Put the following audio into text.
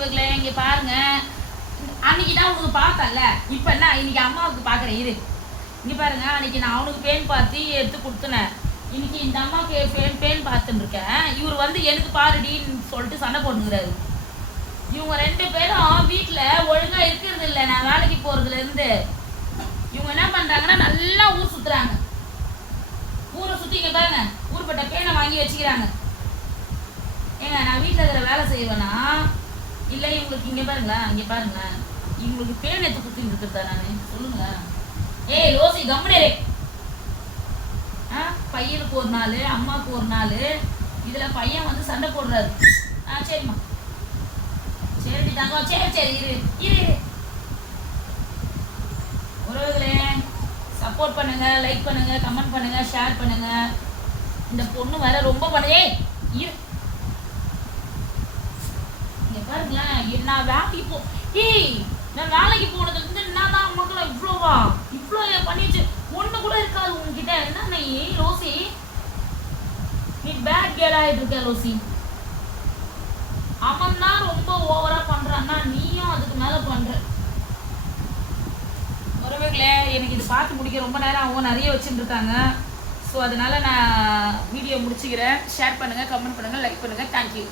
உறவுகளே இங்க பாருங்க, அன்னைக்கு தான் உனக்கு பார்த்தேன்ல, இப்ப என்ன இன்னைக்கு அம்மாவுக்கு பாக்குறேன் இரு. இங்க பாருங்க, அன்னைக்கு நான் அவனுக்கு பேன் பார்த்து எடுத்து கொடுத்தனேன். இன்னைக்கு இந்த அம்மாவுக்கு பேன் பார்த்துன்னு இருக்கேன். இவர் வந்து எனக்கு பாருடின்னு சொல்லிட்டு சண்டை போட்டுக்கிறாரு. இவங்க 2 பேரும் வீட்டுல ஒழுங்கா இருக்கிறது இல்லை. நான் வேலைக்கு போறதுல இருந்து இவங்க என்ன பண்றாங்கன்னா நல்லா ஊர் சுத்துறாங்க. ஊரை சுத்தி இங்க பாருங்க, ஊர்பட்ட பேனை வாங்கி வச்சுக்கிறாங்க. ஏங்க நான் வீட்டில் இருக்கிற வேலை செய்வேனா இல்லை இவங்களுக்கு இங்கே பாருங்களேன், இங்கே பாருங்களேன், இவங்களுக்கு பேன் எடுத்து குத்தின்னு இருக்கிறதா நான் சொல்லுங்க. ஏய் ரோசி கம்முனே, பையனுக்கு ஒரு நாள் அம்மாவுக்கு ஒரு நாள், இதில் பையன் வந்து சண்டை போடுறாரு. சரிம்மா சரி தாங்க, சரி சரி இரு இரு இரு. உறவுகளே சப்போர்ட் பண்ணுங்க, லைக் பண்ணுங்க, கமெண்ட் பண்ணுங்க, ஷேர் பண்ணுங்க. இந்த பொண்ணு வேற ரொம்ப பண்ணுதே இரு. பாருங்களேன், நான் வேலைக்கு நான் வேலைக்கு போனதுல இருந்து என்னதான் மக்களை இவ்வளோ பண்ணிச்சு. ஒண்ணு கூட இருக்காது உங்ககிட்ட. என்ன நீ ரோசி, நீ பேட் கேர்ள் ஆயிட்டு இருக்க ரோசி. அவன் தான் ரொம்ப ஓவரா பண்றான்னா நீயும் அதுக்கு மேல பண்ற. உறவுகளே எனக்கு இது பார்த்து முடிக்க ரொம்ப நேரம் அவங்க நிறைய வச்சுட்டு இருக்காங்க. ஸோ அதனால நான் வீடியோ முடிச்சுக்கிறேன். ஷேர் பண்ணுங்க, கமெண்ட் பண்ணுங்க, லைக் பண்ணுங்க. தேங்க்யூ.